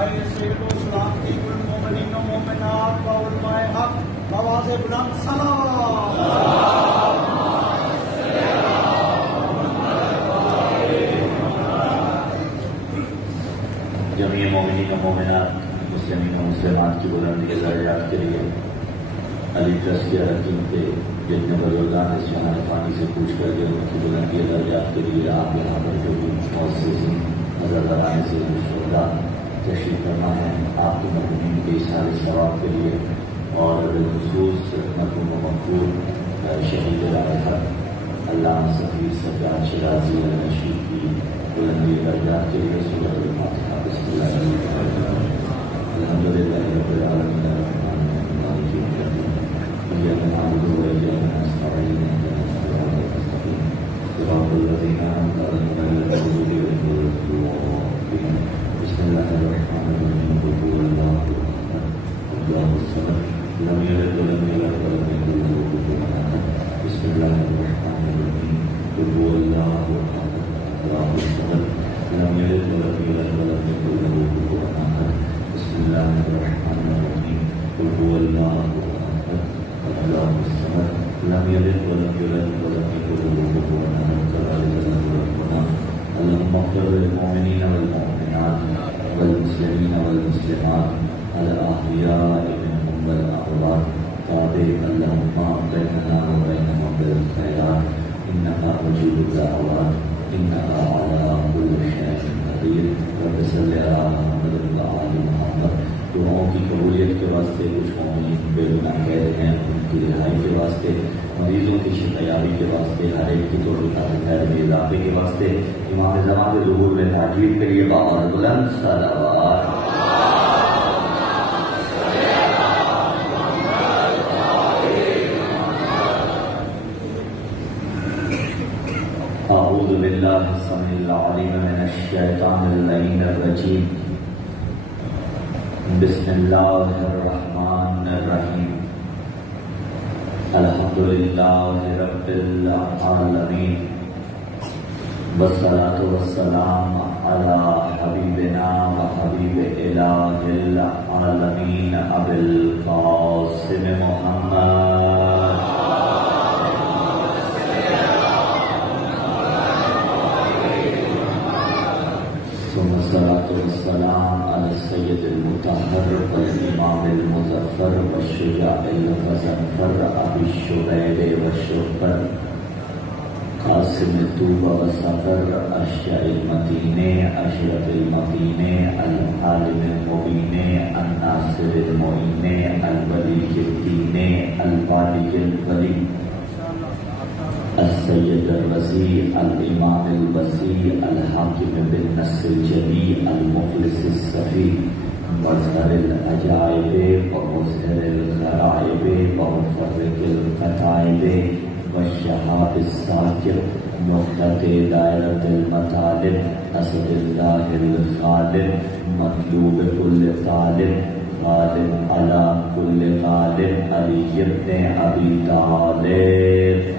جمیع مومنین و مومنات، مسلمین و مسلمات کی بلندی کے درجات کے لیے علی ٹرسٹ کے اراکین کے جتنے بزرگان اس جہان فانی سے پوچھ کر کے ان کی بلندی کے درجات کے لیے آپ یہاں پر جو بھی مؤسسین نظر لگانے سے شہدا تشریف فرما ہے، آپ کے مرحومین کے اشارے ثواب کے لیے اور بالخصوص مرحوم و مغفور شہید رائحہ علامہ صفی سجاد شیرازی النشی کی بلندی درجات کے لیے سورۃ الفاتحہ بسم اللہ الرحمن الرحیم الحمد للہ رب العالمین الرحمن الرحیم مالک یوم الدین ایاک نعبد و ایاک نستعین اهدنا الصراط المستقیم صراط الذین انعمت علیہم غیر المغضوب علیہم ولا الضالین بسم اللہ الرحمن الرحیم قل هو اللہ احد اللہ الصمد لم یلد ولم یولد ولم یکن له کفوا احد بسم اللہ الرحمن الرحیم قل هو اللہ احد اللہ الصمد لم یلد ولم یولد ولم یکن له کفوا احد بسم اللہ الرحمن الرحیم قل هو اللہ احد اللہ الصمد لم یلد ولم یولد ولم یکن له کفوا احد كذلك ربنا اللهم اغفر للمؤمنین والمؤمنات والمسلمین والمسلمات الاحیاء منهم والاموات تابع اللهم بيننا وبينهم بالخيرات انك مجيب الدعوات انك على كل شيء قدیر رب صلی علی محمد وعلی محمد. دعاؤں کی قبولیت کے واسطے کچھ مومنین بے گناہ قید ہیں، ان کی رہائی کے واسطے، مریضوں کی شفایابی کے واسطے، ہر ایک کی توفیق خیر میں اضافے کے واسطے امام زمان کے ظہور میں تعجیل کریے باور بلند صلوات. اعوذ باللہ السمیع العلیم من الشیطان اللعین الرجیم بسم اللہ الرحمن الرحیم الحمدللہ رب العالمین والصلاة والسلام علی حبیبنا وحبیب الہ العالمین ابی القاسم محمد الصلاة والسلام على السيد المطهر والإمام المظفر والشجاع المظفر أبي الشبيب والشبر قاسم الطوبى والسفر أشجع المدين أشرف المدين العالم المبين الناصر المعين الولي الدين الوالي الولي السید الرضی الامام الوسیع الحاکم بالنصر الجلی المخلص الصفی مظہر العجائب ومظہر الغرائب ومفرق القطائب والشہاب الساکر نقطۃ دائرۃ المطالب اسد اللہ الغالب مطلوب کل طالب غالب علی کل غالب علی ابن ابی طالب.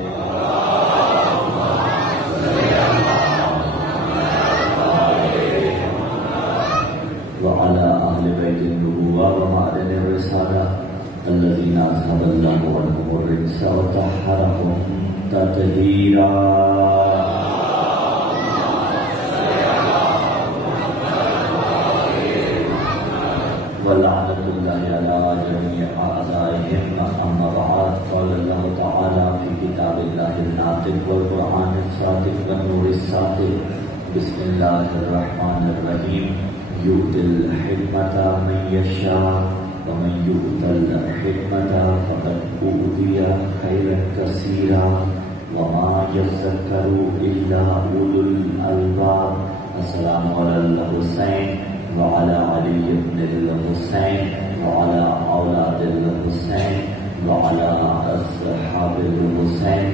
وعلى أهل بيت النبوة ومعدن الرسالة الذين أذهب الله عنهم الرجس وطهرهم تطهيرا. ولعنة الله على جميع أعدائهم. أما بعد قال الله تعالى في كتاب الله الناطق والقرآن الصادق والنور الصادق بسم الله الرحمن الرحيم يؤتي الحكمة من يشاء ومن يؤت الحكمة فقد أوتي خيرا كثيرا وما يذكر إلا أولو الألباب. السلام على الحسين وعلى علي بن الحسين وعلى أولاد الحسين وعلى أصحاب الحسين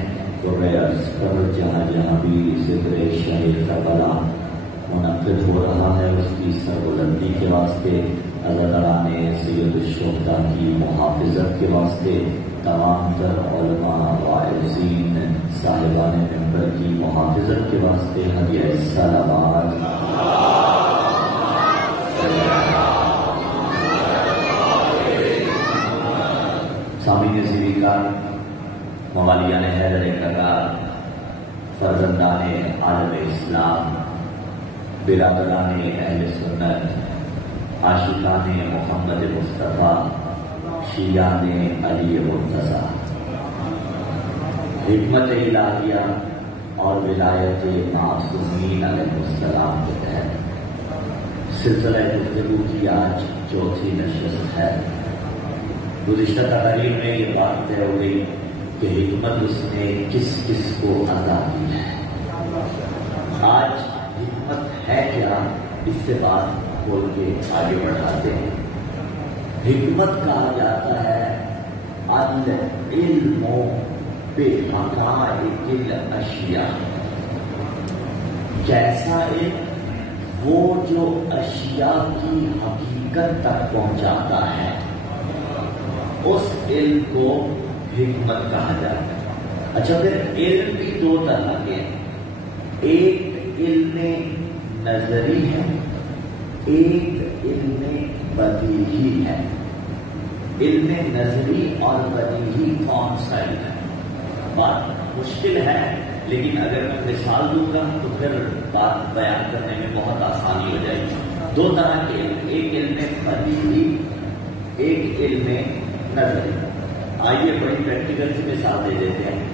ورأسكر جہاں جہاں بھی ذکر شہید کربلا منعقد ہو رہا ہے اس کی سربلندی کے واسطے اللہ تعالیٰ نے سید الشہداء کی محافظت کے واسطے تمام تر علماء واعظین صاحبان منبر کی محافظت کے واسطے ہدیہ صلوات موالیان حیدر کرار، فرزندان عالم اسلام، برادران اہل سنت، عاشقان محمد مصطفیٰ، شیعان علی مرتضیٰ، حکمت الہیہ اور ولایت معصومین علیہ السلام کے تحت سلسلہ گفتگو کی آج چوتھی نشست ہے۔ گزشتہ تقریر میں یہ بات طے ہو گئی کہ حکمت اس نے کس کس کو عطا کی ہے۔ آج حکمت ہے کیا، اس سے بات کھول کے آگے بڑھاتے ہیں۔ حکمت کہا جاتا ہے العلم بحقائق الاشیاء، کیسا علم، وہ جو اشیاء کی حقیقت تک پہنچاتا ہے، اس علم کو حکمت کہا جاتا ہے۔ اچھا، پھر علم بھی دو طرح کے ہیں، ایک علم نظری ہے، ایک علم بدیہی ہے۔ علم نظری اور بدیہی کون سا علم ہے؟ بات مشکل ہے، لیکن اگر میں مثال دوں گا تو پھر بات بیان کرنے میں بہت آسانی ہو جائے گی۔ دو طرح کے علم، ایک علم بدیہی، ایک علم نظری۔ آئیے بڑی پریکٹیکل سی مثال دے دیتے ہیں۔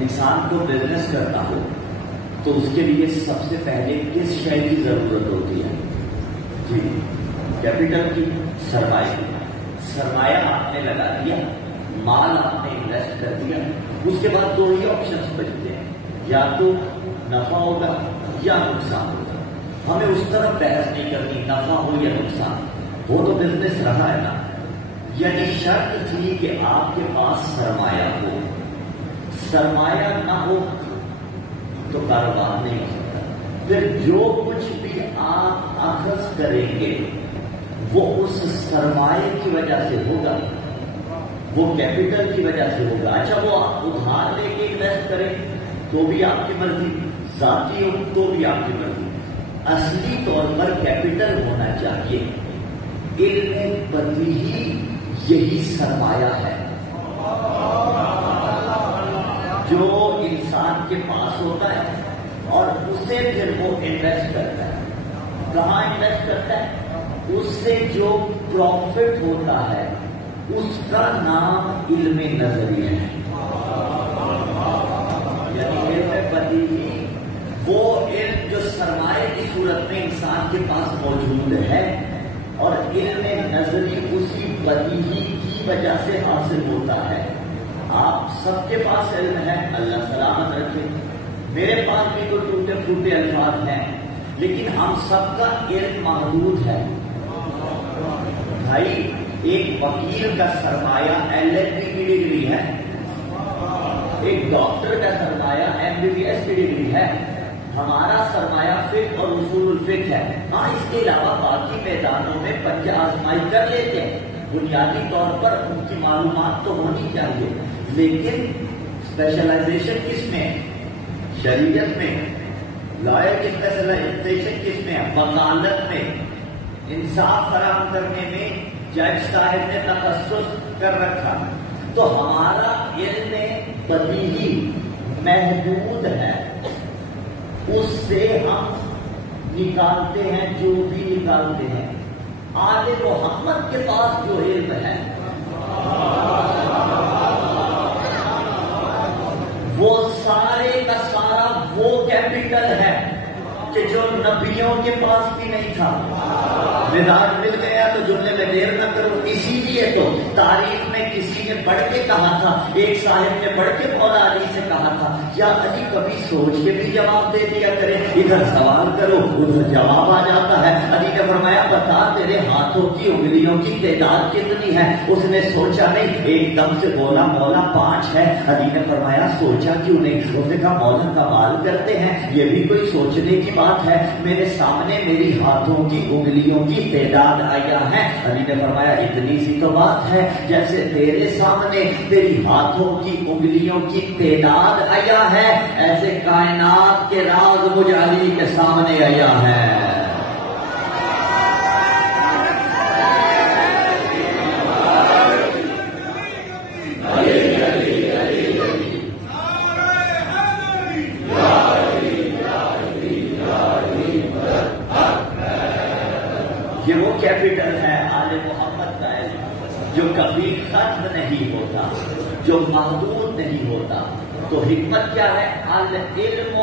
انسان کو بزنس کرنا ہو تو اس کے لیے سب سے پہلے کس شے کی ضرورت ہوتی ہے؟ جی، کیپٹل کی، سرمایہ کی۔ سرمایہ آپ نے لگا دیا، مال آپ نے انویسٹ کر دیا، اس کے بعد دو ہی آپشنز بچتے ہیں، یا تو نفع ہوگا یا نقصان ہوگا۔ ہمیں اس طرف بحث نہیں کرنی نفع ہو یا نقصان ہو، تو بزنس رہا ہے نا۔ یعنی شرط تھی کہ آپ کے پاس سرمایہ ہو، سرمایہ نہ ہو تو کاروبار نہیں ہو سکتا۔ پھر جو کچھ بھی آپ اخذ کریں گے وہ اس سرمایہ کی وجہ سے ہوگا، وہ کیپٹل کی وجہ سے ہوگا۔ اچھا، وہ آپ ادھار لے کے انویسٹ کریں تو بھی آپ کی مرضی، ذاتی ہو تو بھی آپ کی مرضی، اصلی طور پر کیپٹل ہونا چاہیے۔ علم بدیہی یہی سرمایہ ہے جو انسان کے پاس ہوتا ہے اور اسے پھر وہ انویسٹ کرتا ہے۔ کہاں انویسٹ کرتا ہے؟ اس سے جو پروفٹ ہوتا ہے اس کا نام علم نظری ہے۔ یعنی علم بدیہی وہ علم جو سرمایہ کی صورت میں انسان کے پاس موجود ہے، اور علم نظری اسی بدیہی کی وجہ سے حاصل ہوتا ہے۔ آپ سب کے پاس علم ہے، اللہ سلامت رکھے، میرے پاس بھی تو ٹوٹے پھوٹے الفاظ ہیں، لیکن ہم سب کا علم محدود ہے۔ بھائی، ایک وکیل کا سرمایہ LLB کی ڈگری ہے، ایک ڈاکٹر کا سرمایہ MBBS کی ڈگری ہے، ہمارا سرمایہ فقہ اور اصول الفقہ ہے۔ ہاں، اس کے علاوہ باقی میدانوں میں پنجہ آزمائی کر لیتے ہیں، بنیادی طور پر ان کی معلومات تو ہونی چاہیے، لیکن اسپیشلائزیشن کس میں ہے؟ شریعت میں۔ لائر کی اسپیشلائزیشن کس میں ہے؟ وکالت میں۔ انصاف فراہم کرنے میں جج صاحب نے تخصص کر رکھا، تو ہمارا علم بدیہی محدود ہے، اس سے ہم نکالتے ہیں جو بھی نکالتے ہیں۔ آل محمد کے پاس جو علم ہے وہ سارے کا سارا وہ کیپٹل ہے کہ جو نبیوں کے پاس بھی نہیں تھا۔ مزاج مل گیا تو جملے میں دیر نہ کرو، اسی لیے تو تاریخ میں کسی نے پڑھ کے کہا تھا، ایک صاحب نے پڑھ کے مولا علی سے کہا تھا، یا علی کبھی سوچ کے بھی جواب دے دیا کرے، ادھر سوال کرو ادھر جواب آ جاتا ہے۔ علی نے فرمایا بتا تیرے ہاتھوں کی انگلیوں کی تعداد کتنی ہے؟ اس نے سوچا نہیں، ایک دم سے بولا مولا 5 ہے۔ علی نے فرمایا سوچا کیوں نہیں؟ اس نے کہا مولا کمال کرتے ہیں، یہ بھی کوئی سوچنے کی بات ہے، میرے سامنے میری ہاتھوں کی انگلیوں کی تعداد آیا ہے۔ علی نے فرمایا اتنی سی تو بات ہے، جیسے تیرے سامنے تیری ہاتھوں کی انگلیوں کی تعداد آیا ہے، ایسے کائنات کے راز مجھ علی کے سامنے آیا ہے۔ وہ کیپٹل ہے آل محمد کا علم جو کبھی ختم نہیں ہوتا، جو محدود نہیں ہوتا. تو حکمت کیا ہے؟ العلم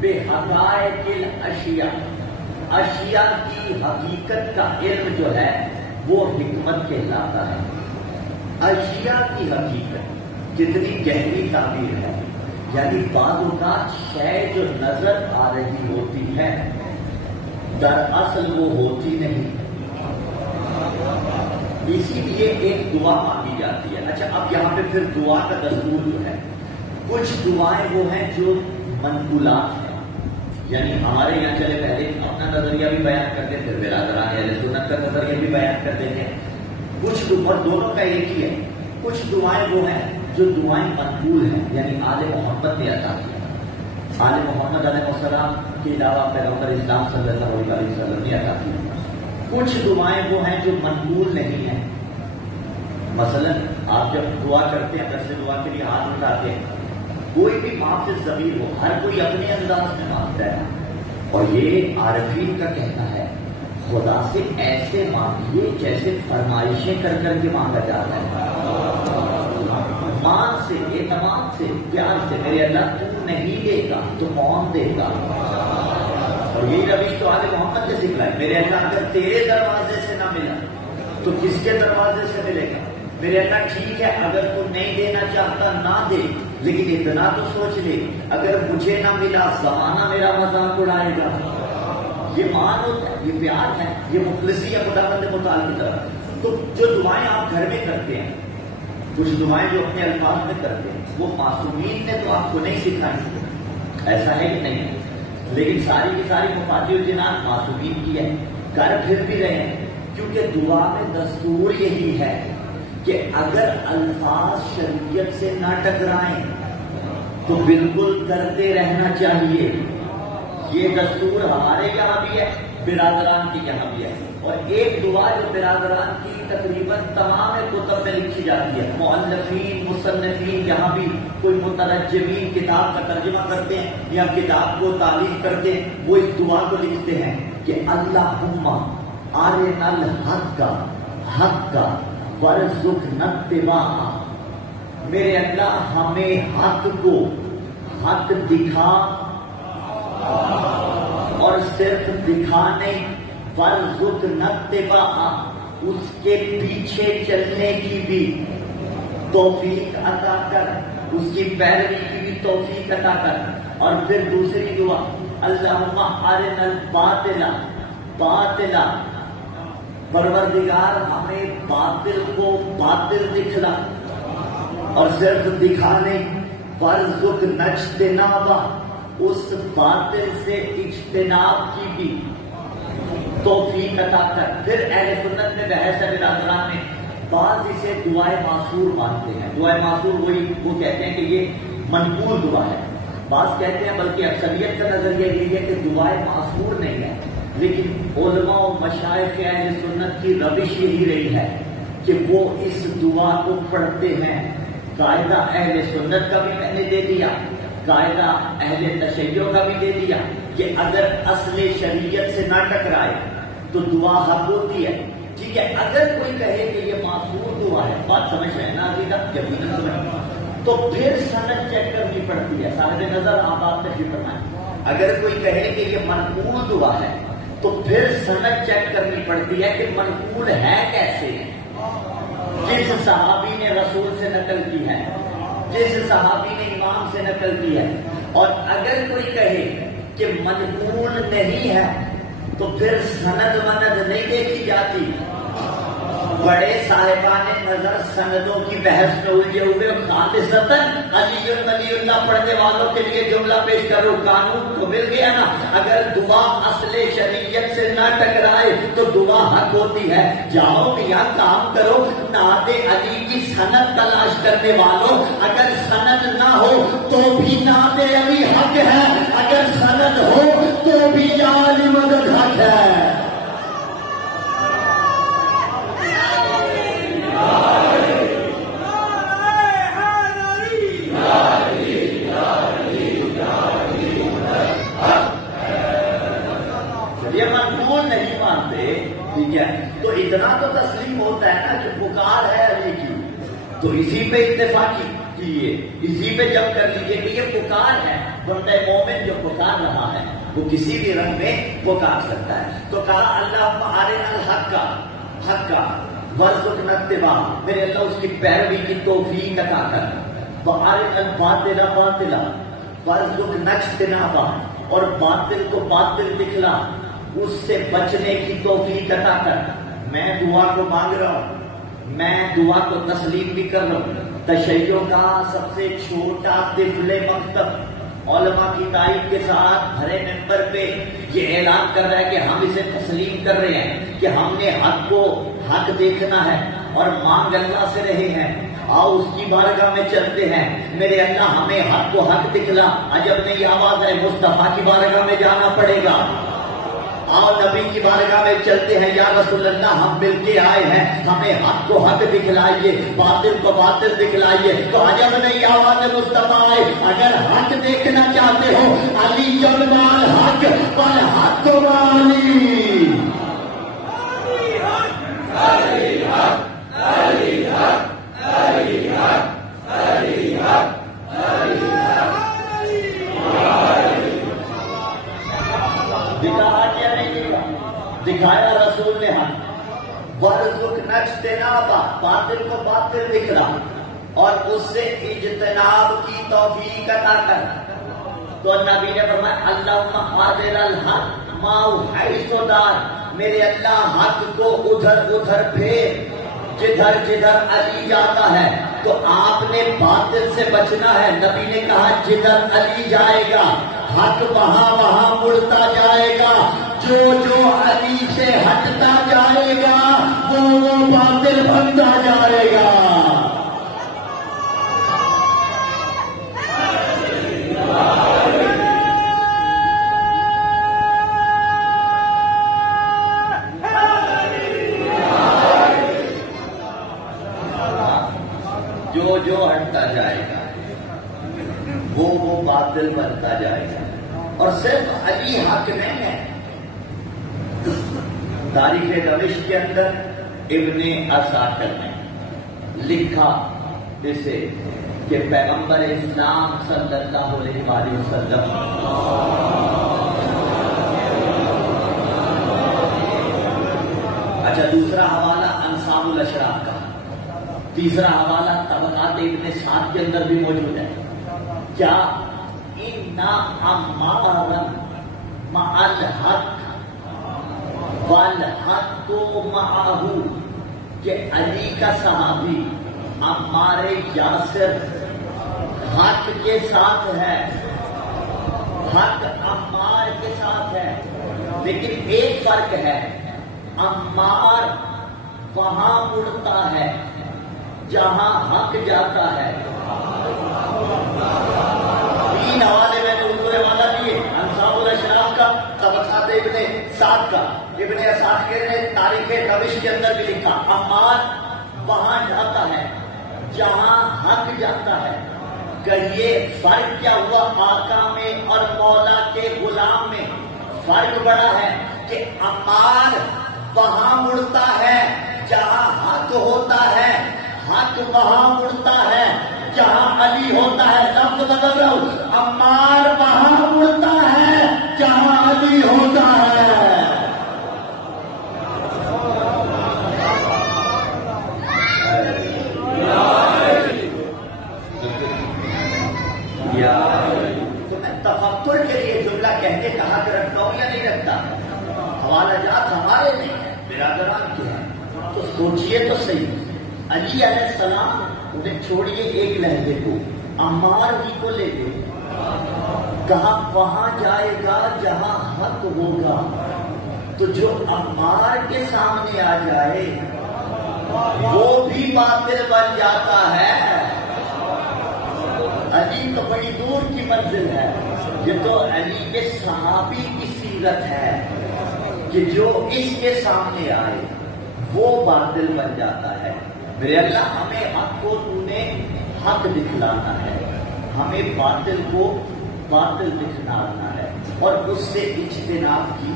بحقائق الاشیاء، اشیاء کی حقیقت کا علم جو ہے وہ حکمت کہلاتا ہے. اشیاء کی حقیقت جتنی گہری تعبیر ہے، یعنی بعض اوقات شے جو نظر آ رہی ہوتی ہے دراصل وہ ہوتی نہیں. اسی لیے ایک دعا مانگی جاتی ہے. اچھا اب یہاں پہ پھر دعا کا دستور جو ہے، کچھ دعائیں وہ ہیں جو منقولات ہیں، یعنی ہمارے یہاں چلے پہلے اپنا نظریہ بھی بیان کرتے پھر برادران اہل سنت کا نظریہ بھی بیان کرتے ہیں. کچھ اور دونوں کا ایک ہی ہے. کچھ دعائیں وہ ہیں جو دعائیں منقول ہیں، یعنی آل محمد نے عطا کیا. آل محمد علیہ السلام کے علاوہ پیغمبر اسلام صلی اللہ علیہ وسلم نے عطا کیا. کچھ دعائیں وہ ہیں جو منقول نہیں ہیں. مثلا آپ جب دعا کرتے ہیں درس دعا کے لیے ہاتھ اٹھاتے ہیں، کوئی بھی معاف ضمیر ہو، ہر کوئی اپنے انداز میں مانگتا ہے. اور یہ عارفین کا کہنا ہے خدا سے ایسے مانگیے جیسے فرمائشیں کر کر کے مانگا جاتا ہے، مان سے، اعتماد سے، پیار سے. میرے اللہ تو نہیں دے گا تو کون دے گا؟ اور یہی روش تو آل محمد نے سکھلائی. میرے اللہ اگر تیرے دروازے سے نہ ملا تو کس کے دروازے سے ملے گا؟ میرے اللہ ٹھیک ہے اگر تو نہیں دینا چاہتا نہ دے، لیکن اتنا تو سوچ لے اگر مجھے نہ ملا زمانہ میرا مذاق اڑائے گا. یہ مان ہوتا ہے، یہ پیار ہے، یہ مخلصی ہے خداوند متعال کی طرف. تو جو دعائیں آپ گھر میں کرتے ہیں، کچھ دعائیں جو اپنے الفاظ میں کرتے ہیں، وہ معصومین نے تو آپ کو نہیں سکھائی، ایسا ہے کہ نہیں؟ لیکن ساری کی ساری مفادی الجنان معصومین کی ہے، کر پھر بھی رہے ہیں. کیونکہ دعا میں دستور یہی ہے کہ اگر الفاظ شریعت سے نہ ٹکرائیں تو بالکل کرتے رہنا چاہیے. یہ دستور ہمارے یہاں بھی ہے، برادران کے یہاں بھی ہے. اور ایک دعا جو برادران کی تقریباً تمام کتب میں لکھی جاتی ہے، مؤلفین مصنفین یہاں بھی کوئی مترجمین کتاب کا ترجمہ کرتے ہیں یا کتاب کو تعلیف کرتے ہیں، وہ اس دعا کو لکھتے ہیں کہ اللہم ارنا الحق حق وارزقنا اتباعہ. میرے اللہ ہمیں حق کو حق دکھا، اور صرف دکھا نہیں، وارزقنا اتباعہ اس کے پیچھے چلنے کی بھی توفیق عطا کر، اس کی پیروی کی بھی توفیق عطا کر. اور پھر دوسری دعا اللہم ارنا الباطل باطلا، پروردگار ہمیں باطل کو باطل دکھلا، اور صرف دکھانے، وارزقنا اجتنابہ اس باطل سے اجتناب کی بھی توفیق عطا کر. پھر اہل سنت میں بحث ہے برادران میں، بعض اسے دعائے معصور مانتے ہیں. دعائے معصور وہ کہتے ہیں کہ یہ منقول دعا ہے. بعض کہتے ہیں بلکہ اکثریت کا نظریہ یہی ہے کہ دعائے معصور نہیں ہے، لیکن علماء و مشائخ اہل سنت کی روش یہی رہی ہے کہ وہ اس دعا کو پڑھتے ہیں. قاعدہ اہل سنت کا بھی میں نے دے دیا، قاعدہ اہل تشیع کا بھی دے دیا کہ اگر اصل شریعت سے نہ ٹکرائے تو دعا حق ہوتی ہے. ٹھیک ہے، اگر کوئی کہے کہ یہ معصور دعا ہے، بات سمجھ رہے ہیں نا عقیدہ، یقیناً سمجھ، تو پھر سند چیک کرنی پڑتی ہے. صاحب نظر آپ تشریف فرمائیں. اگر کوئی کہے کہ یہ منقول دعا ہے تو پھر سند چیک کرنی پڑتی ہے کہ منقول ہے کیسے، جس صحابی نے رسول سے نقل کی ہے، جس صحابی نے امام سے نقل کی ہے. اور اگر کوئی کہے کہ منقول نہیں ہے تو پھر سند مند نہیں دیکھی جاتی. بڑے صاحبان نظر سندوں کی بحث میں الجھے ہوئے، خالصتاً علی ولی اللہ پڑھنے والوں کے لیے جملہ پیش کرو. قانون کو مل گیا نا، اگر دعا اصل شریعت سے نہ ٹکرائے تو دعا حق ہوتی ہے. جاؤ میاں کام کرو، نعت علی کی سند تلاش کرنے والوں، اگر سند نہ ہو تو بھی نعت علی حق ہے، اگر سند ہو تو بھی یا علی مدد حق ہے. یہ منقول نہیں مانتے، ٹھیک ہے، ہے تو اتنا تو تسلیم ہوتا ہے نا کہ پکار ہے علی کی، تو اسی پہ اتفاق کیجیے، اسی پہ جب کر لیجیے کہ یہ پکار ہے، بندہ مومن جو پکار رہا ہے وہ کسی بھی رنگ میں پکار سکتا ہے۔ تو کہا اللہم ارنا الحق وارزقنا اتباعہ، میرے اللہ اس کی پیروی کی توفیق عطا کر، وارنا الباطل باطلا وارزقنا اجتنابہ، اور باطل کو باطل دکھلا، اس سے بچنے کی توفیق عطا کر۔ میں دعا کو مانگ رہا ہوں، میں دعا کو تسلیم بھی کر رہا ہوں۔ تشیع کا سب سے چھوٹا طفل مکتب علماء کی تائید کے ساتھ بھرے ممبر پہ یہ اعلان کر رہا ہے کہ ہم اسے تسلیم کر رہے ہیں کہ ہم نے حق کو حق دیکھنا ہے اور مانگ اللہ سے رہے ہیں، آؤ اس کی بارگاہ میں چلتے ہیں، میرے اللہ ہمیں حق کو حق دکھلا۔ عجب نہیں آواز ہے، مصطفیٰ کی بارگاہ میں جانا پڑے گا، آؤ نبی کی بارگاہ میں چلتے ہیں، یا رسول اللہ ہم مل کے آئے ہیں، ہمیں حق کو حق دکھلائیے، باطل کو باطل دکھلائیے۔ تو عجب نہیں آواز مصطفیٰ آئے، اگر حق دیکھنا چاہتے ہو علی جلوال حق پر حق والی، علی حق علی حق علی حق علی حق علی حق۔ دکھایا رسول نے حق، وارزقنا اجتنابہ، باطل کو باطل دکھلا اور اس سے اجتناب کی توفیق عطا کر۔ تو نبی نے فرمایا اللہم ارنا الحق ما حیث دار، میرے اللہ حق کو ادھر ادھر پھیر جدھر جدھر علی جاتا ہے، تو آپ نے باطل سے بچنا ہے۔ نبی نے کہا جدھر علی جائے گا حق وہاں وہاں مڑتا جائے گا، جو جو علی سے ہٹتا جائے گا وہ باطل بنتا جائے گا۔ جو جو ہٹتا جائے گا وہ باطل بنتا جائے گا۔ اور صرف علی حق نہیں ہے، تاریخ دمشق کے اندر ابن عساکر نے لکھا اسے کہ پیغمبر اسلام صلی اللہ علیہ وآلہ وسلم اچھا، دوسرا حوالہ انصاب الاشراف کا، تیسرا حوالہ طبقات ابن سعد کے اندر بھی موجود ہے۔ کیا اِنَّا عَمَّارًا مَعَ الْحَقِّ وَالْحَقُّ مَعَهُ، کہ علی کا صحابی عمار یاسر حق کے ساتھ ہے، حق عمار کے ساتھ ہے، لیکن ایک فرق ہے، عمار وہاں مڑتا ہے جہاں حق جاتا ہے۔ تین حوالے میں نے اردو حوالہ دیے، انصاب الاشراف کا، طبقات ابن سعد کا۔ ابن عساکر نے تاریخ دمشق کے اندر بھی لکھا عمار وہاں جاتا ہے جہاں حق جاتا ہے۔ کہیے فرق کیا ہوا آقا میں اور مولا کے غلام میں؟ فرق بڑا ہے کہ عمار وہاں مڑتا ہے جہاں حق ہوتا ہے، حق وہاں مڑتا ہے جہاں علی ہوتا ہے۔ لفظ بدل رہا ہوں، عمار وہاں مڑتا ہے جہاں علی ہوتا ہے۔ تو میں تفکر کے لیے جملہ کہہ کے کہا کہ رکھتا ہوں یا نہیں رکھتا؟ حوالہ جات ہمارے نہیں ہے، برادران کے ہیں، تو سوچئے تو صحیح۔ علی علیہ السلام انہیں چھوڑیے ایک لہجے کو، عمار ہی کو لے لے، کہا وہاں جائے گا جہاں حق ہوگا۔ تو جو عمار کے سامنے آ جائے وہ بھی باطل بن جاتا ہے۔ علی تو بڑی دور کی منزل ہے، یہ تو علی کے صحابی کی سیرت ہے کہ جو اس کے سامنے آئے وہ باطل بن جاتا ہے۔ میرے اللہ ہمیں حق کو تو نے حق دکھلانا ہے، ہمیں باطل کو باطل دکھلانا ہے اور اس سے اجتناب کی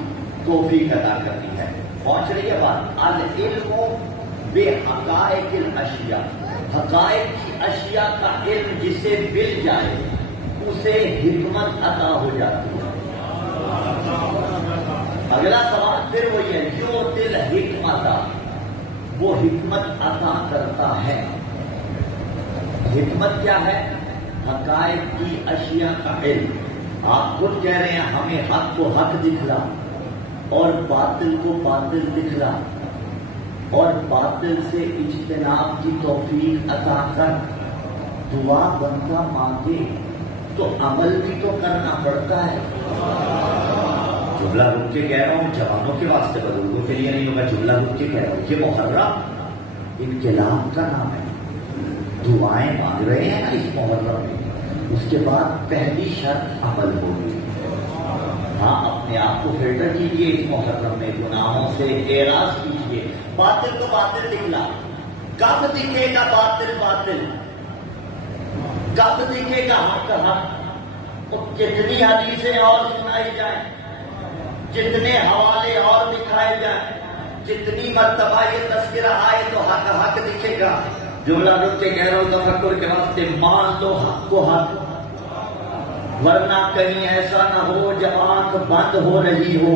توفیق عطا کرنی ہے۔ پہنچ رہی ہے بات. العلم بحقائق الاشیاء، حقائق کی اشیاء کا علم جسے مل جائے اسے حکمت عطا ہو جاتی ہے. اگلا سوال پھر وہی ہے، جو دل حکمت وہ حکمت عطا کرتا ہے. حکمت کیا ہے؟ حقائق کی اشیاء کا علم. آپ خود کہہ رہے ہیں ہمیں حق کو حق دکھلا اور باطل کو باطل دکھلا اور باطل سے اجتناب کی توفیق عطا کر. دعا بندہ مانگے تو عمل بھی تو کرنا پڑتا ہے. جملہ رک کے کہہ رہا ہوں، جوانوں کے واسطے، بزرگوں کے لیے نہیں ہوگا. جملہ رک کے کہہ رہا ہوں، یہ محرم انقلاب کا نام ہے. دعائیں مانگ رہے ہیں نا اس محرم میں، اس کے بعد پہلی شرط عمل ہوگی. ہاں، اپنے آپ کو فلٹر کیجیے اس محرم میں، گناہوں سے اعراض کیجیے. باطل کو باطل دکھلا. کب دکھے گا باطل باطل؟ کب دکھے گا حق حق؟ اور کتنی حدیثیں اور سنائی جائیں، جتنے حوالے اور دکھائے جائیں، جتنی مرتبہ یہ تذکرہ آئے تو حق حق دکھے گا. جملہ رک کے کہہ رہا ہوں تفکر کے واسطے، مان لو حق کو حق، ورنہ کہیں ایسا نہ ہو جب آنکھ بند ہو رہی ہو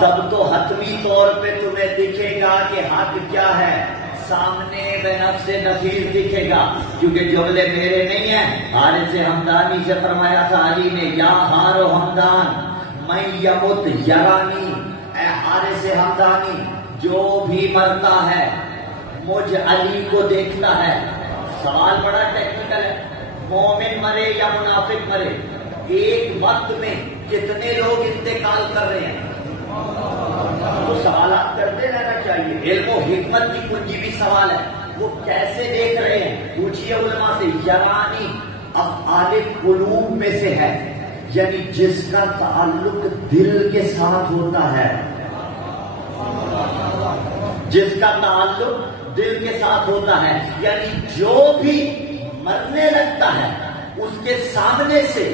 تب تو حتمی طور پہ تمہیں دکھے گا کہ حق کیا ہے. سامنے بے نفس نفیس دکھے گا، کیونکہ جملے میرے نہیں ہیں. حارث ہمدانی سے فرمایا تھا علی نے، یا ہار و ہمدان میں یمت یرانی، اے حارث ہمدانی جو بھی مرتا ہے مجھ علی کو دیکھتا ہے. سوال بڑا ٹیکنیکل ہے. مومن مرے یا منافق مرے، ایک وقت میں کتنے لوگ انتقال کر رہے ہیں؟ تو سوالات کرتے رہنا چاہیے. علم و حکمت کی کنجی بھی سوال ہے، وہ کیسے دیکھ رہے ہیں؟ پوچھیے علماء سے. یرانی افعال قلوب میں سے ہے، یعنی جس کا تعلق دل کے ساتھ ہوتا ہے. جس کا تعلق دل کے ساتھ ہوتا ہے، یعنی جو بھی مرنے لگتا ہے اس کے سامنے سے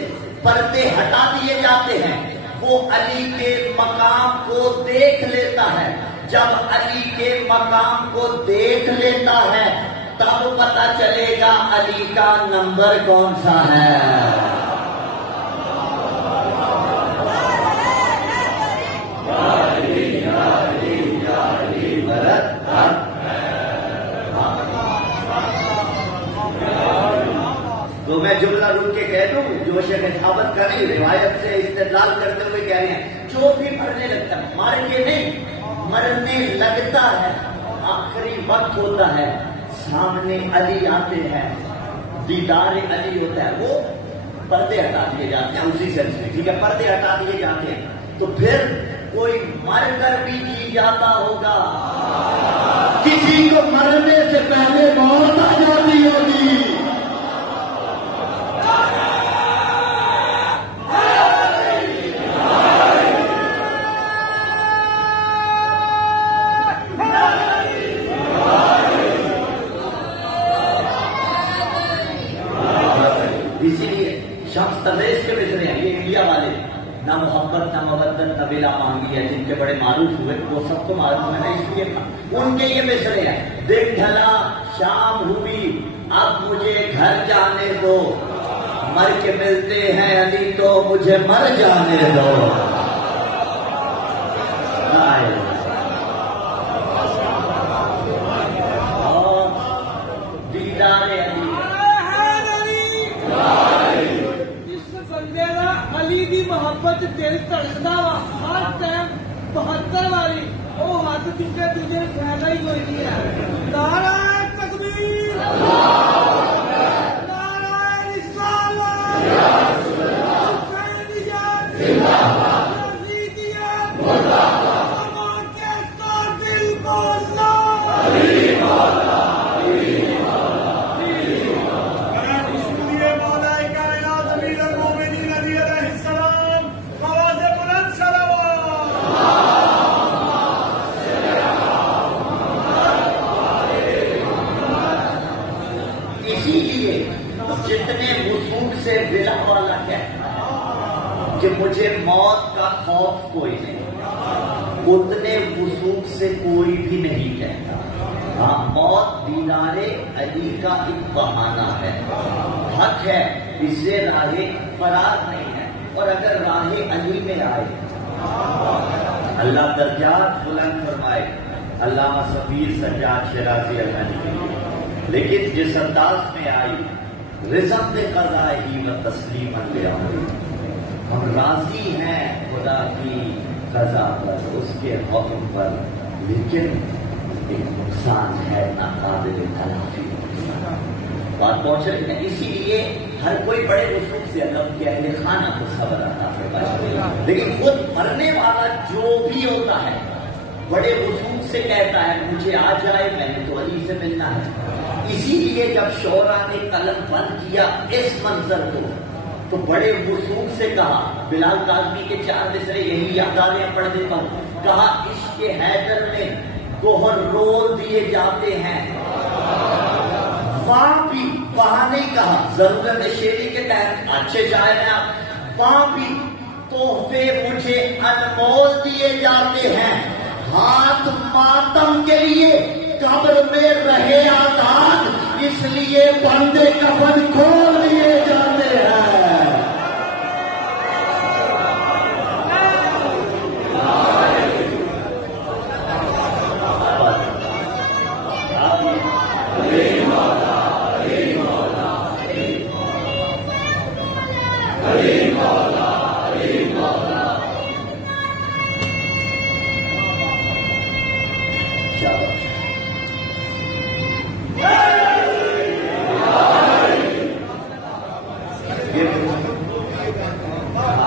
پردے ہٹا دیے جاتے ہیں. وہ علی کے مقام کو دیکھ لیتا ہے. جب علی کے مقام کو دیکھ لیتا ہے تب پتہ چلے گا علی کا نمبر کون سا ہے. تو میں جملہ رک کے کہہ دوں، جو شیخ ثابت کریں روایت سے استدلال کرتے ہوئے کہہ رہے ہیں، جو بھی مرنے لگتا ہے، مر کے نہیں، مرنے لگتا ہے، آخری وقت ہوتا ہے، سامنے علی آتے ہیں، دیدار علی ہوتا ہے، وہ پردے ہٹا دیے جاتے ہیں. اسی سینس میں ٹھیک ہے، پردے ہٹا دیے جاتے ہیں. تو پھر کوئی مر کر بھی جی جاتا ہوگا، کسی کو مرنے سے پہلے موت آ جاتی ہوگی. اسی لیے شمس تبریز کے مصرے ہیں، یہ انڈیا والے، نہ محبت نہ مودت نہ بلا مانگی ہے، جن کے بڑے معروف ہوئے وہ سب کو معلوم ہے نا، اس لیے ان کے یہ مصرے ہیں. دن ڈھلا شام ہوئی اب مجھے گھر جانے دو، مر کے ملتے ہیں علی تو مجھے مر جانے دو. اور دیدار علی علی دی محبت دل تڑکتا وا ہر ٹائم 72 والی وہ ہاتھ چکے تجھے فائدہ ہی کوئی نہیں ہے. نعرہ تکبیر، نعرہ رسالت، حسینیت یزیدیت، تمام کے قاتل مولا علی مولا. جتنے وصول سے ولا والا کہتا ہے کہ مجھے موت کا خوف کوئی نہیں، اتنے سے کوئی بھی نہیں کہتا. ہاں، موت دیدار علی کا ایک بہانہ ہے، حق ہے، اس سے راہ فرار نہیں ہے. اور اگر راہ علی میں آئے اللہ درجات بلند فرمائے علامہ سفیر سجاد شیرازی اللہ کے لیے، لیکن جس انداز میں آئی رزق قضا ہی و تسلیم لے آئی، ہم راضی ہیں خدا کی قضا پر، اس کے حکم پر، لیکن ایک نقصان ہے ناقابل تلافی. بات پہنچ رہی ہے. اسی لیے ہر کوئی بڑے رسوخ سے اللہ کے اہل خانہ کو صبر عطا فرمائے، لیکن خود مرنے والا جو بھی ہوتا ہے بڑے رسوخ سے کہتا ہے مجھے آ جائے، میں نے تو علی سے ملنا ہے. اسی لیے جب شعراء نے قلم بند کیا اس منظر کو تو بڑے وسوخ سے کہا. بلال کاظمی کے 4 مصرے یہی یاد آ رہے ہیں، پڑھ دیتا ہوں. کہا عشق حیدر میں گوہر رول دیے جاتے ہیں، وہاں بھی وہاں نہیں کہا ضرورت شیری کے تحت اچھے شاعر ہیں آپ، وہاں بھی تحفے مجھے انمول دیے جاتے ہیں، ہاتھ ماتم کے لیے قبر میں رہے آزاد، اس لیے بندے کفن کھول دیے جاتے ہیں.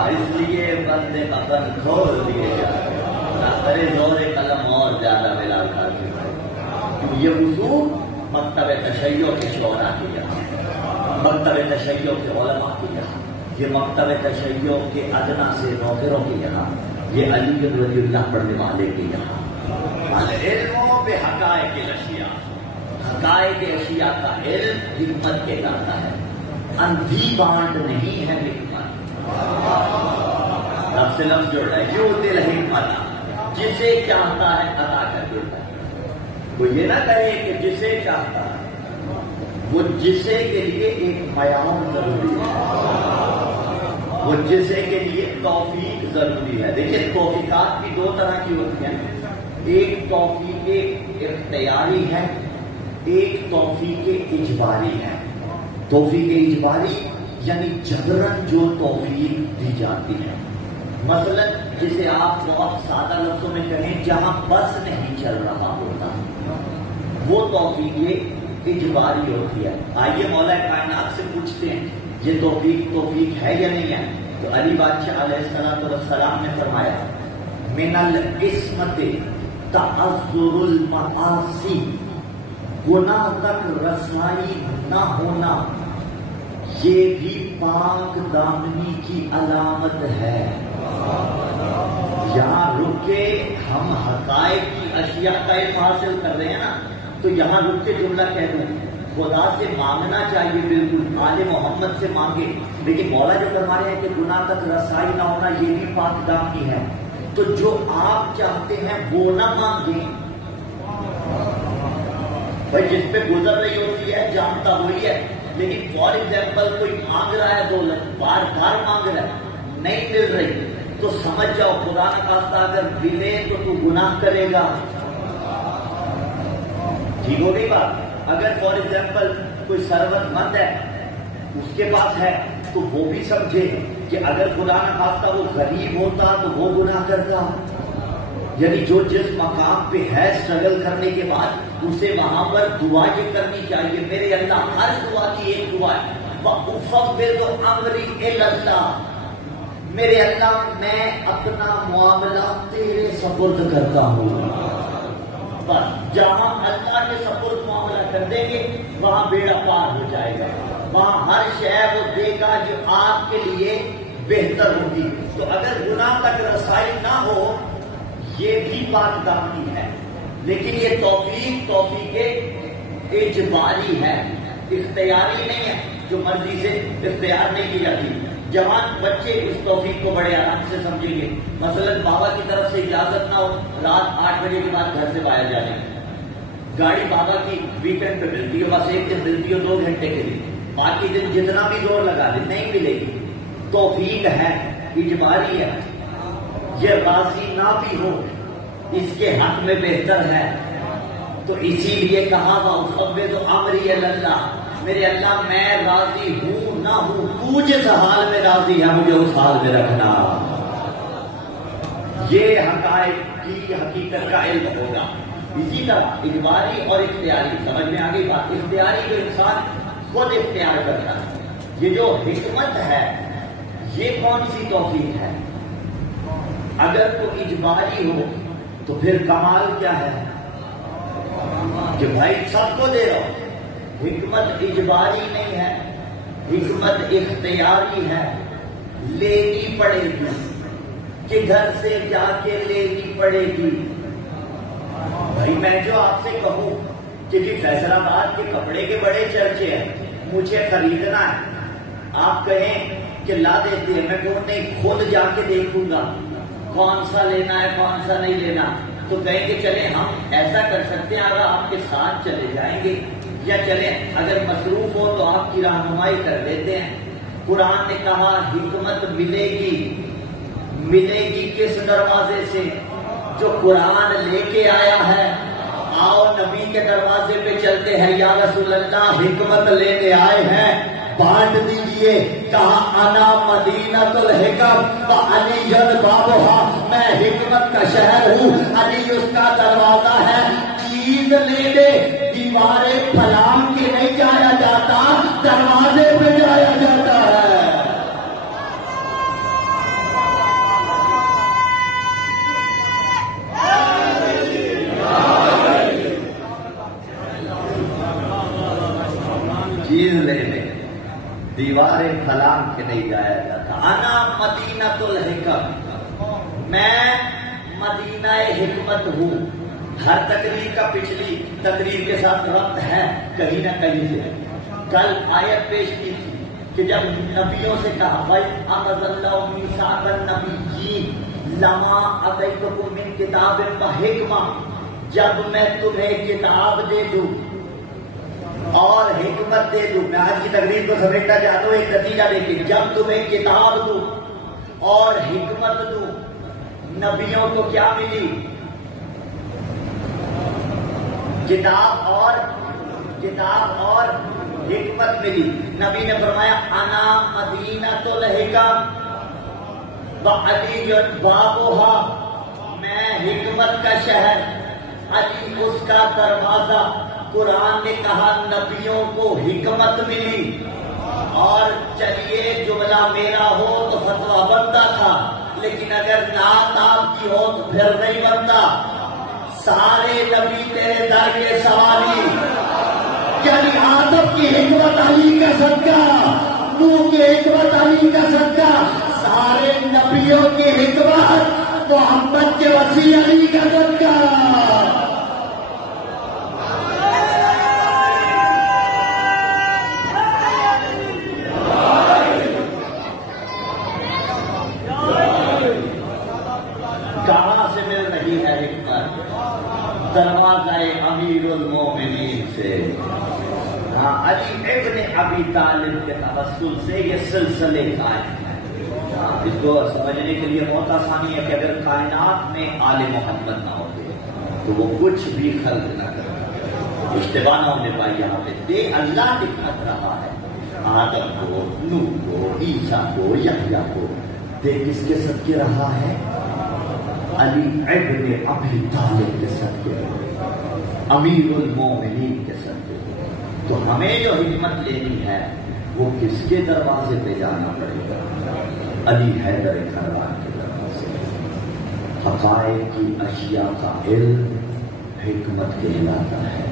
اس لیے بندے کفن کھول دیے جاتے ہیں. زور قلم اور زیادہ ملا کر یہ وضو مکتب تشیع کے شعراء کے یہاں، مکتب تشیع کے علماء کے یہاں، یہ مکتب تشیع کے ادنا سے نوکروں کے یہاں، یہ علی رضی اللہ پڑھنے والے کے یہاں. العلم بحقائق الاشیاء، حقائق اشیاء کا علم حکمت کہلاتا ہے. اندھی بانٹ نہیں ہے حکمت. لفظ سے لفظ جوڑ رہا ہے یو دل حکمت، جسے چاہتا ہے عطا کر دیتا ہے. وہ یہ نہ کہے کہ جسے چاہتا ہے، وہ جسے کے لیے ایک معیار ضروری ہے، وہ جسے کے لیے توفیق ضروری ہے. دیکھیے توفیقات بھی 2 طرح کی ہوتی ہیں، ایک توفیق اختیاری ہے، ایک توفیق اجباری ہے. توفیق اجباری یعنی جبرن جو توفیق دی جاتی ہے. مثلا جسے آپ بہت سادہ لفظوں میں کہیں جہاں بس نہیں چل رہا ہوتا، وہ توفیق اجباری ہوتی ہے. آئیے مولا کائنات سے پوچھتے ہیں یہ توفیق ہے یا نہیں ہے. تو علی بادشاہ علیہ السلام نے فرمایا من العصمت تعذر المعاصی، گناہ تک رسائی نہ ہونا یہ بھی پاک دامنی کی علامت ہے. یہاں رک کے ہم حقائق کی اشیاء کا علم حاصل کر رہے ہیں نا، تو یہاں رک کے جملہ کہہ دوں خدا سے مانگنا چاہیے، بالکل آل محمد سے مانگے، لیکن مولا جو فرما رہے ہیں کہ گناہ تک رسائی نہ ہونا یہ بھی پاک دامنی ہے. تو جو آپ چاہتے ہیں وہ نہ مانگیں. بھائی جس پہ گزر رہی ہوتی ہے جانتا وہی ہے، لیکن فار ایگزامپل کوئی مانگ رہا ہے دولت، بار بار مانگ رہا ہے، نہیں مل رہی، تو سمجھ جاؤ خدا نہ خواستہ اگر ملے تو گناہ کرے گا. ٹھیک ہو گئی بات. اگر فار ایگزامپل کوئی ثروت مند ہے اس کے پاس ہے تو وہ بھی سمجھے کہ اگر خدا نہ خواستہ وہ غریب ہوتا تو وہ گناہ کرتا. یعنی جو جس مقام پہ ہے اسٹرگل کرنے کے بعد اسے وہاں پر دعا یہ کرنی چاہیے میرے اللہ. ہر دعا کی ایک دعا ہے وَأُفَوِّضُ أَمْرِي إِلَى اللَّهِ، میرے اللہ میں اپنا معاملہ تیرے سپرد کرتا ہوں. بس جہاں اللہ کے سپرد معاملہ کر دیں گے وہاں بیڑا پار ہو جائے گا، وہاں ہر شے وہ دے گا جو آپ کے لیے بہتر ہوگی. تو اگر گناہ تک رسائی نہ ہو یہ بھی پاک دامنی ہے، لیکن یہ توفیق اجباری ہے، اختیاری نہیں ہے، جو مرضی سے اختیار نہیں کی جاتی. جوان بچے اس توفیق کو بڑے آرام سے سمجھیں گے. مثلا بابا کی طرف سے اجازت نہ ہو رات 8 بجے کے بعد گھر سے باہر جانے کی. گاڑی بابا کی ویکینڈ پہ ملتی ہے، بس ایک دن ملتی ہے 2 گھنٹے کے لیے، باقی دن جتنا بھی زور لگا دے نہیں ملے گی. توفیق ہے، اجباری ہے. یہ راضی نہ بھی ہو اس کے حق میں بہتر ہے. تو اسی لیے کہا وَأُفَوِّضُ أَمْرِي إِلَى اللَّهِ، میرے اللہ میں راضی ہوں نہ ہوں، تو جس حال میں راضی ہے مجھے اس حال میں رکھنا. یہ حقائق کی حقیقت کا علم ہوگا. اسی طرح اجباری اور اختیاری، سمجھ میں آ گئی بات. اختیاری جو انسان خود اختیار کرتا ہے، یہ جو حکمت ہے یہ کون سی توفیق ہے؟ اگر تو اجباری ہو تو پھر کمال کیا ہے کہ بھائی سب کو دے رہا ہو. حکمت اجباری نہیں ہے، حکمت اختیاری ہے. لینی پڑے گی کہ گھر سے جا کے لینی پڑے گی. بھائی میں جو آپ سے کہوں کہ جی فیصل آباد کے کپڑے کے بڑے چرچے ہیں، مجھے خریدنا ہے، آپ کہیں کہ لا دیتے ہیں، میں کہوں نہیں خود جا کے دیکھوں گا کون سا لینا ہے کون سا نہیں لینا. تو کہیں گے چلیں ہم ایسا کر سکتے ہیں، اگر آپ کے ساتھ چلے جائیں گے، یا چلیں اگر مصروف ہو تو آپ کی رہنمائی کر دیتے ہیں. قرآن نے کہا حکمت ملے گی کس دروازے سے؟ جو قرآن لے کے آیا ہے. آؤ نبی کے دروازے پہ چلتے ہیں. یا رسول اللہ حکمت لینے آئے ہیں، بانٹ دیجئے. کہا انا مدینۃ الحکم وعلی بابھا، میں حکمت کا شہر ہوں، علی اس کا دروازہ ہے. چیز لینے دیواریں پھلانگ کے نہیں جایا جاتا، دروازے پہ جایا جاتا ہے. چیز لینے دیواریں پھلانگ کے نہیں جایا جاتا. انا مدینۃ الحکم، میں مدینہ حکمت ہوں. ہر تقریر کا پچھلی تقریر کے ساتھ ربط ہے کہیں نہ کہیں سے. کل آیت پیش کی تھی کہ جب نبیوں سے کہا بھائی اخذ اللہ میثاق النبیین لما اتیتکم من کتاب وحکمہ، جب میں تمہیں کتاب دے دوں اور حکمت دے دوں. میں آج کی تقریر کو سمیٹنا چاہتا ہوں، ایک نتیجہ دیکھیں. جب تمہیں کتاب دوں اور حکمت دوں، نبیوں کو کیا ملی؟ کتاب اور حکمت ملی. نبی نے فرمایا انا مدینۃ الحکم وعلی بابھا، میں حکمت کا شہر، علی اس کا دروازہ. قرآن نے کہا نبیوں کو حکمت ملی. اور چلیے جملہ میرا ہو تو فتویٰ بنتا تھا، لیکن اگر نعت آپ کی ہو تو پھر نہیں بنتا. سارے نبی تیرے در کے سواری، یعنی آدم کی حکمت علی کا صدقہ، نوح کی حکمت علی کا صدقہ، سارے نبیوں کی حکمت محمد کے وسیع علی کا صدقہ. کہاں سے مل رہی ہے حکمت؟ دروازہ امیر المومنین سے. ہاں، علی ابن ابی طالب کے توسل سے یہ سلسلے قائم ہیں. اس کو سمجھنے کے لیے بہت آسانی ہے کہ اگر کائنات میں آل محمد نہ ہوتے تو وہ کچھ بھی خلق نہ کرتے. اشتباہ نہ ہونے پائی یہاں پہ. دے اللہ حکمت رہا ہے. آدم کو، نوح کو، عیسیٰ کو، یحییٰ کو دے کس کے صدقے رہا ہے؟ علی ابن ابی طالب کے صدقے، امیر المومنین کے صدقے. تو ہمیں جو حکمت لینی ہے وہ کس کے دروازے پہ جانا پڑے گا؟ علی حیدر کروان کے دروازے. حقائق کی اشیاء کا علم حکمت کہلاتا ہے.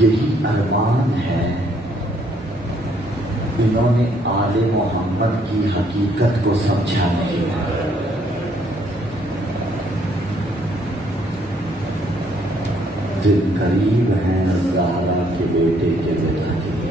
یہی ارمان ہے. انہوں نے آل محمد کی حقیقت کو سمجھا نہیں ہے. دل قریب ہیں زہرا کے بیٹے کے پتا کے،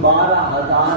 12,000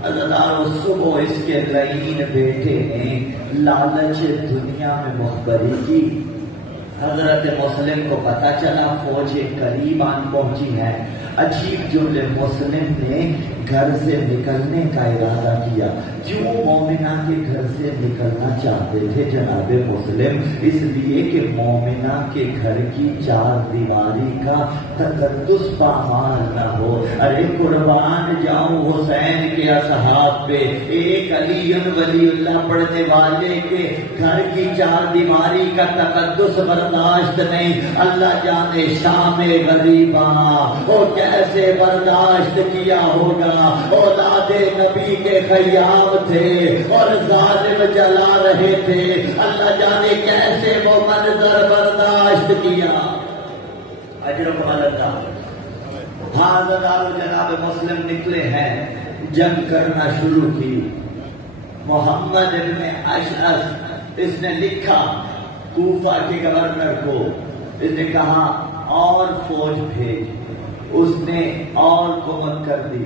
عزیزانو صبح اس کے لعین بیٹے نے لالچ دنیا میں مخبری کی. حضرت مسلم کو پتا چلا فوج قریب آن پہنچی ہے. عجیب جملے مسلم نے گھر سے نکلنے کا ارادہ کیا. کیوں مومنہ کے گھر سے نکلنا چاہتے تھے جناب مسلم؟ اس لیے کہ مومنہ کے گھر کی چار دیواری کا تقدس پامال نہ ہو. ارے قربان جاؤں حسین کے اصحاب پہ، ایک علی ولی اللہ پڑھنے والے کے گھر کی چار دیواری کا تقدس برداشت نہیں. اللہ جانے شام غریباں وہ کیسے برداشت کیا ہوگا. اولاد نبی کے خیام تھے اور ظالم جلا رہے تھے. اللہ جانے کیسے وہ منظر برداشت کیا. اجرک اللہ. حاضرات جناب مسلم نکلے ہیں، جنگ کرنا شروع کی. محمد ابن اشعث اس نے لکھا کوفہ کے گورنر کو، اس نے کہا اور فوج بھیج. اس نے اور قوت کر دی.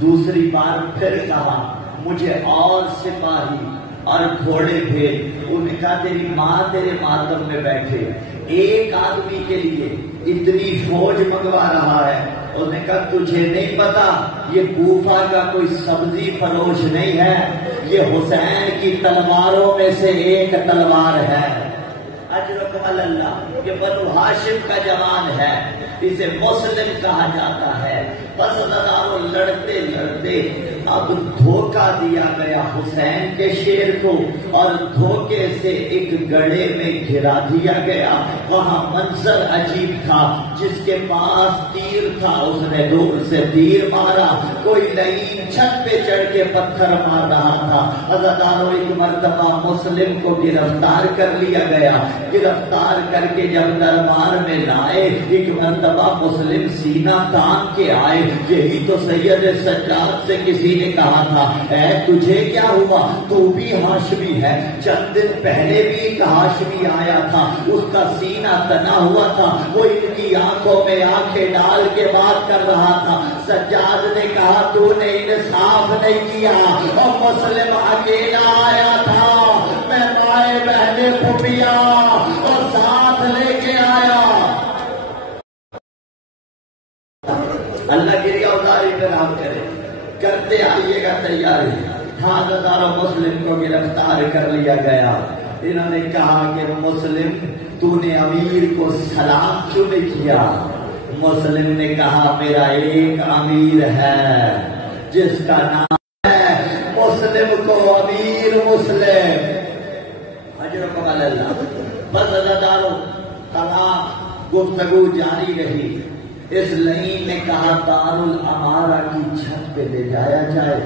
دوسری بار پھر کہا مجھے اور سپاہی اور گھوڑے بھیج. انہوں نے کہا تیری ماں تیرے ماتم میں بیٹھے، ایک آدمی کے لیے اتنی فوج منگوا رہا ہے. اس نے کہا تجھے نہیں پتا یہ کوفہ کا کوئی سبزی فروش نہیں ہے، یہ حسین کی تلواروں میں سے ایک تلوار ہے. اجرکم اللہ. یہ بنو ہاشم کا جوان ہے، اسے مسلم کہا جاتا ہے. بس اداروں لڑتے لڑتے اب دھوکہ دیا گیا حسین کے شیر کو، اور دھوکے سے ایک گڑھے میں گرا دیا گیا. وہاں منظر عجیب تھا. جس کے پاس تیر تھا اس نے دور سے تیر مارا. کوئی لعین چھت پہ چڑھ کے پتھر مار رہا تھا. اداروں ایک مرتبہ مسلم کو گرفتار کر لیا گیا. گرفتار کر کے جب دربار میں لائے، ایک مرتبہ مسلم سینہ تان کے آئے. یہی تو سید سجاد سے کسی نے کہا تھا اے تجھے کیا ہوا، تو بھی ہاشمی ہے. چند دن پہلے بھی ایک ہاشمی آیا تھا، اس کا سینہ تنا ہوا تھا، وہ ان کی آنکھوں میں آنکھیں ڈال کے بات کر رہا تھا. سجاد نے کہا تو نے انصاف نہیں کیا، اور مسلم اکیلا آیا تھا، میں مائیں بہنیں پھوپھیاں اور ساتھ لے کے آیا. اللہ کی ریاضاری پہ رام کرے، کرتے آئیے گا تیاری. حاضر مسلم کو گرفتار کر لیا گیا. انہوں نے کہا کہ مسلم تو نے امیر کو سلام کیوں نہیں کیا؟ مسلم نے کہا میرا ایک امیر ہے جس کا نام ہے مسلم کو امیر مسلم. اجرکم اللہ. بس اداروں تمام گفتگو جاری رہی. اس لعین نے کہا دارالامارہ کی چھت پہ لے جایا جائے.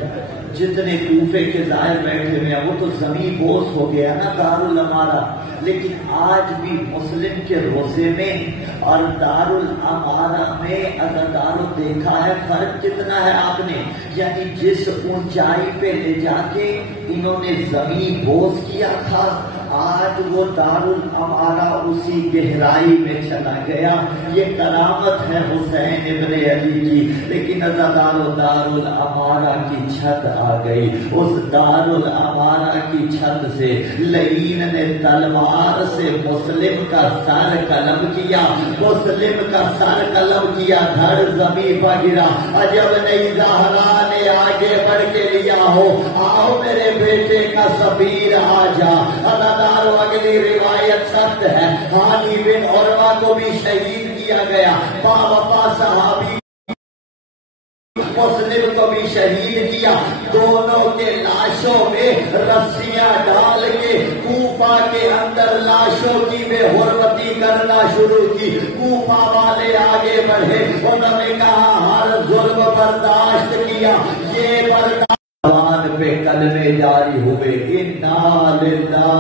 جتنے کوفے کے ظاہر بیٹھے ہوئے ہیں وہ تو زمین بوس ہو گیا نا دارالامارہ. لیکن آج بھی مسلم کے روزے میں اور دارالامارہ میں اداروں دیکھا ہے فرق کتنا ہے آپ نے. یعنی جس اونچائی پہ لے جا کے انہوں نے زمین بوس کیا تھا، آج وہ دارالامارہ اسی گہرائی میں چلا گیا. یہ کرامت ہے حسین ابن علی کی. لیکن دارالامارہ کی چھت آ گئی. اس دارالامارہ کی چھت سے لعین نے تلوار سے مسلم کا سر قلم کیا. مسلم کا سر قلم کیا، دھڑ زمین پر گرا. عجب نہیں زہرا نے آگے بڑھ کے لیا ہو، آؤ میرے بیٹے کا سفیر آ جا. اگلی روایت سخت ہے. ہانی بن عروہ کو بھی شہید کیا گیا. باوفا صحابی مسلم کو بھی شہید کیا. دونوں کے لاشوں میں رسیاں ڈال کے کوفہ کے اندر لاشوں کی بے حرمتی کرنا شروع کی. کوفہ والے آگے بڑھے، انہوں نے کہا ہر ظلم برداشت کیا. یہ برداشت پہ کلمے جاری ہوئے، انا للہ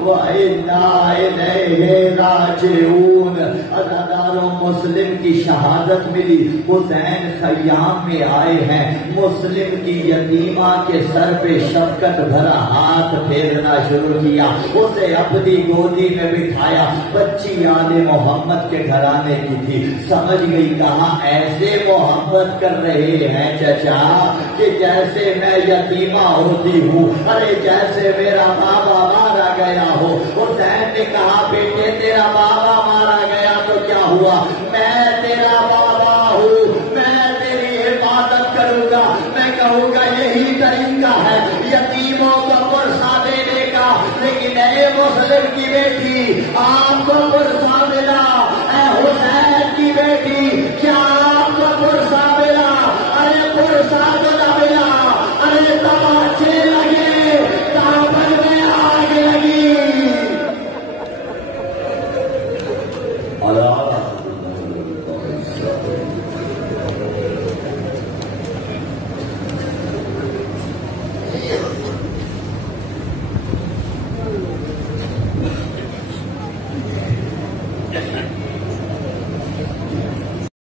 و انا الیہ راجعون. اداروں مسلم کی شہادت ملی، حسین خیام میں آئے ہیں، مسلم کی یتیمہ کے سر پہ شفقت بھرا ہاتھ پھیرنا شروع کیا، اسے اپنی گودی میں بٹھایا، بچی آل محمد کے گھرانے کی تھی، سمجھ گئی کہاں ایسے محبت کر رہے ہیں چچا کہ جیسے میں یتیمہ ہوتی ہوں، ارے جیسے میرا بابا مارا گیا ہو۔ حسین نے کہا بیٹے تیرا بابا مارا گیا تو کیا ہوا، میں تیرا بابا ہوں، میں تیری حفاظت کروں گا، میں کہوں گا یہی طریقہ ہے یتیموں کو پرسا دینے کا، لیکن اے مسلم کی بیٹی آپ کو پرسا ملا، اے حسین کی بیٹی کیا آپ کو پرسا ملا؟ ارے پرسا تو نہ ملا، ارے تماچے لگے، کعبہ میں آگ لگی۔